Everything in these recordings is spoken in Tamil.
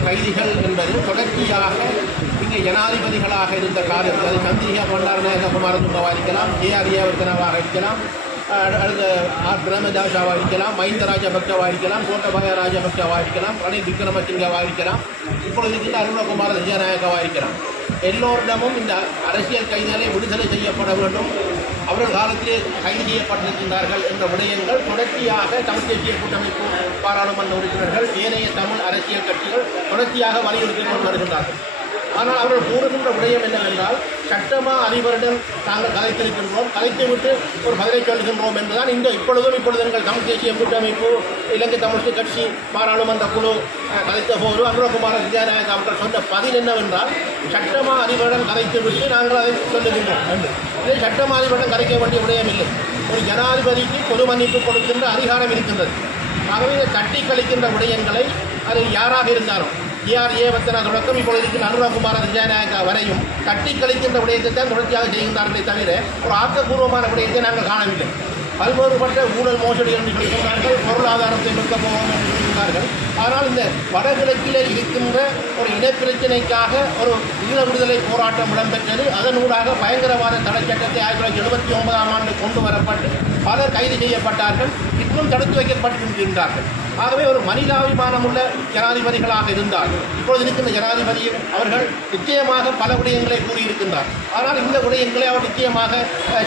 அரசியல் கைதிகள் என்பது தொடர்ச்சியாக இங்கே ஜனாதிபதிகளாக இருந்த காலத்தில் அது சந்திரிகா பண்டாரநாயக குமாரதுங்கவாக இருக்கலாம், ஏஆர் ஏவர்த்தனவாக இருக்கலாம், அடுத்த பிரேமதாசாவாக இருக்கலாம், மஹிந்த ராஜபக்சவாக இருக்கலாம், கோட்டபாய ராஜபக்சவாக இருக்கலாம், ரணில் விக்ரமசிங்கவாக இருக்கலாம், இப்பொழுது இருக்கின்ற அருணகுமார திசாநாயக்கவாக இருக்கலாம். எல்லோரிடமும் இந்த அரசியல் கைதிகளை விடுதலை செய்யப்பட வேண்டும், அவர்கள் காலத்திலே கைது செய்யப்பட்டிருக்கின்றார்கள் என்ற விடயங்கள் தொடர்ச்சியாக தமிழ் தேசிய கூட்டமைப்பு பாராளுமன்ற உறுப்பினர்கள் ஏனைய தமிழ் அரசியல் கட்சிகள் தொடர்ச்சியாக வலியுறுத்திக் கொண்டு வருகின்றார்கள். ஆனால் அவர்கள் கூறுகின்ற விடயம் என்னவென்றால், சட்டமா அதிபருடன் நாங்கள் கலைத்திருக்கின்றோம், கலைத்துவிட்டு ஒரு பதிலை சொல்கின்றோம் என்றுதான் இப்பொழுதும் எங்கள் தமிழ் தேசிய கூட்டமைப்பு இலங்கை தமிழ் கட்சி பாராளுமன்ற குழு கலைத்த போது அனுரகுமார விஜயநாயக அவர்கள் சொன்ன பதில் என்னவென்றால், சட்டமா அதிபருடன் கலைத்துவிட்டு நாங்கள் அதை சொல்லுகின்றோம் என்று. இதை சட்டமா அதிபருடன் கலைக்க வேண்டிய விடயம் இல்லை. ஒரு ஜனாதிபதிக்கு பொது மன்னிப்பு கொடுக்கின்ற அதிகாரம் இருக்கின்றது. ஆகவே இதை தட்டி கழிக்கின்ற விடயங்களை அது யாராக இருந்தாலும் ஏஆர் ஏவர்த்தனா தொடக்கம் இப்பொழுது இருக்கிற அனுரகுமார திசாநாயக்கா வரையும் தட்டி கழிக்கின்ற விடயத்தை தான் தொடர்ச்சியாக செய்கின்றார்களே தவிர ஒரு ஆக்கப்பூர்வமான விடயத்தை நாங்கள் காணவில்லை. பல்வேறுபட்ட ஊழல் மோசடி என்று சொல்கிறார்கள், பொருளாதாரத்தை மீட்க போவோம் என்று சொல்கிறார்கள். ஆனால் இந்த வடகிழக்கிலே இருக்கின்ற ஒரு இனப்பிரச்சினைக்காக ஒரு ஈழ விடுதலை போராட்டம் இடம்பெற்றது. அதனூடாக பயங்கரவாத தடை சட்டத்தை 1979ஆம் ஆண்டு கொண்டு வரப்பட்டு பலர் கைது செய்யப்பட்டார்கள், இன்னும் தடுத்து வைக்கப்பட்டிருக்கின்றார்கள். ஆகவே ஒரு மனிதாபிமானம் உள்ள ஜனாதிபதிகளாக இருந்தார். இப்பொழுது இருக்கின்ற ஜனாதிபதி அவர்கள் நிச்சயமாக பல விடயங்களை கூறியிருக்கின்றார். ஆனால் இந்த விடயங்களை அவர் நிச்சயமாக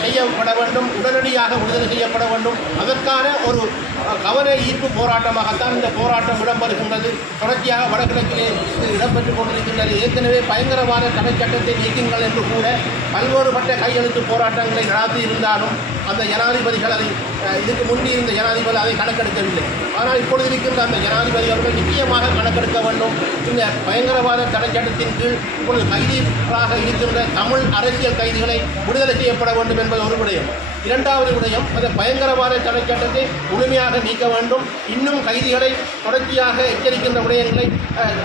செய்யப்பட வேண்டும், உடனடியாக விடுதலை செய்யப்பட வேண்டும். அதற்கான ஒரு கவன ஈர்ப்பு போராட்டமாகத்தான் இந்த போராட்டம் இடம்பெறுகின்றது. தொடர்ச்சியாக வடகிழக்கிலே இடம்பெற்றுக் கொண்டிருக்கின்றது. ஏற்கனவே பயங்கரவாத தடை சட்டத்தை நீக்குங்கள் என்று கூட பல்வேறுபட்ட கையெழுத்து போராட்டங்களை நடத்தியிருந்தாலும் அந்த ஜனாதிபதிகள் அதை இதுக்கு முன்னே இருந்த ஜனாதிபதி அதை கணக்கெடுக்கவில்லை. ஆனால் இப்பொழுது இருக்கின்ற அந்த ஜனாதிபதி அவர்கள் நிச்சயமாக கணக்கெடுக்க வேண்டும். இந்த பயங்கரவாத தடை சட்டத்தின் கீழ் இப்பொழுது கைதிகளாக இருக்கின்ற தமிழ் அரசியல் கைதிகளை விடுதலை செய்யப்பட வேண்டும் என்பது ஒரு விடயம். இரண்டாவது விடயம், அந்த பயங்கரவாத தடை சட்டத்தை முழுமையாக நீக்க வேண்டும். இன்னும் கைதிகளை தொடர்ச்சியாக எச்சரிக்கின்ற விடயங்களை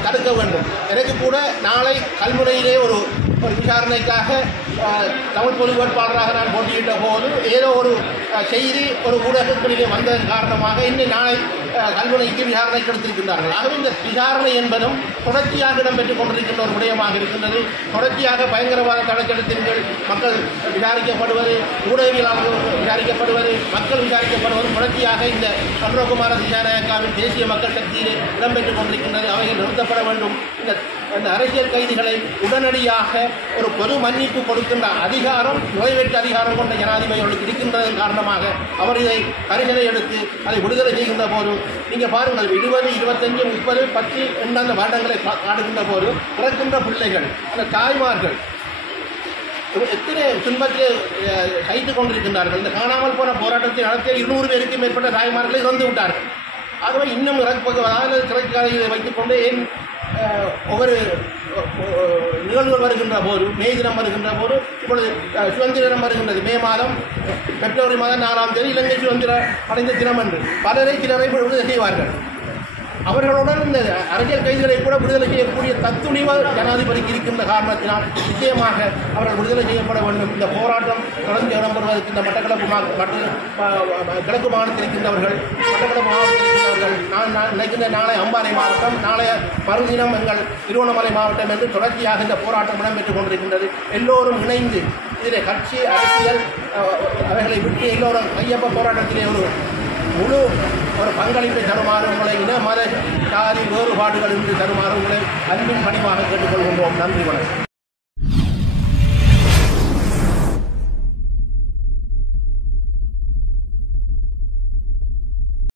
தடுக்க வேண்டும். எனக்கு கூட நாளை கல்முனையிலே ஒரு விசாரணைக்காக தமிழ் பொது வேட்பாளராக நான் போட்டியிட்ட போது ஏதோ ஒரு செய்தி ஒரு ஊடகங்களிலே வந்ததன் காரணமாக இன்னும் நாளை கல்முனைக்கு விசாரணைக்கு எடுத்திருக்கின்றார்கள். ஆகவே இந்த விசாரணை என்பதும் தொடர்ச்சியாக இடம்பெற்றுக் கொண்டிருக்கின்ற ஒரு விடயமாக இருக்கின்றது. தொடர்ச்சியாக பயங்கரவாத தடைச்சட்டத்தின் கீழ் மக்கள் விசாரிக்கப்படுவது, ஊடகவியலாளர்கள் விசாரிக்கப்படுவது, மக்கள் விசாரிக்கப்படுவது தொடர்ச்சியாக இந்த அனுரகுமார திசாநாயக்காவின் தேசிய மக்கள் சக்தியிலே இடம்பெற்றுக் கொண்டிருக்கின்றது. அவைகள் நிறுத்தப்பட வேண்டும். இந்த அரசியல் கைதிகளை உடனடியாக ஒரு பொது மன்னிப்பு கொடுக்கின்ற அதிகாரம், நிறைவேற்று அதிகாரம் கொண்ட ஜனாதிபதிகளுக்கு இருக்கின்றதன் காரணமாக அவர் இதை பரிசீலனை எடுத்து அதை விடுதலை செய்கின்ற போது நீங்கள் பாருங்கள், 20, 25, 30, 10 என்ற வருடங்களை காடுகின்ற போது பிறக்கின்ற பிள்ளைகள், அந்த தாய்மார்கள் எத்தனை துன்பத்தை கைத்து கொண்டிருக்கின்றார்கள். இந்த காணாமல் போன போராட்டத்தை நடத்திய 200 பேருக்கு மேற்பட்ட தாய்மார்களை இறந்து விட்டார்கள். ஆகவே இன்னும் இறப்பதாக திரைக்காலையை வைத்துக்கொண்டு ஏன் ஒவ்வொரு நிகழ்வுகள் வருகின்ற போது, மே தினம் வருகின்ற போது, இப்பொழுது சுதந்திர தினம் வருகின்றது. மே மாதம் பிப்ரவரி மாதம் 4ஆம் தேதி இலங்கை சுதந்திர அடைந்த தினம் என்று சிலரை விடுதலை செய்வார்கள். அவர்களுடன் இந்த அரசியல் கைதிகளை கூட விடுதலை செய்யக்கூடிய தத்துணிவு ஜனாதிபதிக்கு இருக்கின்ற காரணத்தினால் நிச்சயமாக அவர்கள் விடுதலை செய்யப்பட வேண்டும். இந்த போராட்டம் தொடர்ந்து இடம்பெறுவதற்கு இந்த மட்டக்களப்பு கிழக்கு மாவட்டத்தில் இருக்கின்றவர்கள், மட்டக்களப்பு மாவட்டத்தில் இருக்கின்றவர்கள், நான் நினைக்கின்ற நாளை அம்பாறை மாவட்டம், நாளைய மறுதினம் எங்கள் திருவண்ணாமலை மாவட்டம் என்று தொடர்ச்சியாக இந்த போராட்டம் இடம்பெற்றுக் கொண்டிருக்கின்றது. எல்லோரும் இணைந்து இதில் கட்சி அரசியல் அவைகளை விட்டு எல்லோரும் கையொப்ப போராட்டத்திலே முழு ஒரு பங்களிப்பை தருமாறு உங்களை இன மத சாதி வேறுபாடுகள் இன்றி தருமாறு உங்களை அன்பின் பணிவாக கேட்டுக்கொள்கின்றோம். நன்றி, வணக்கம்.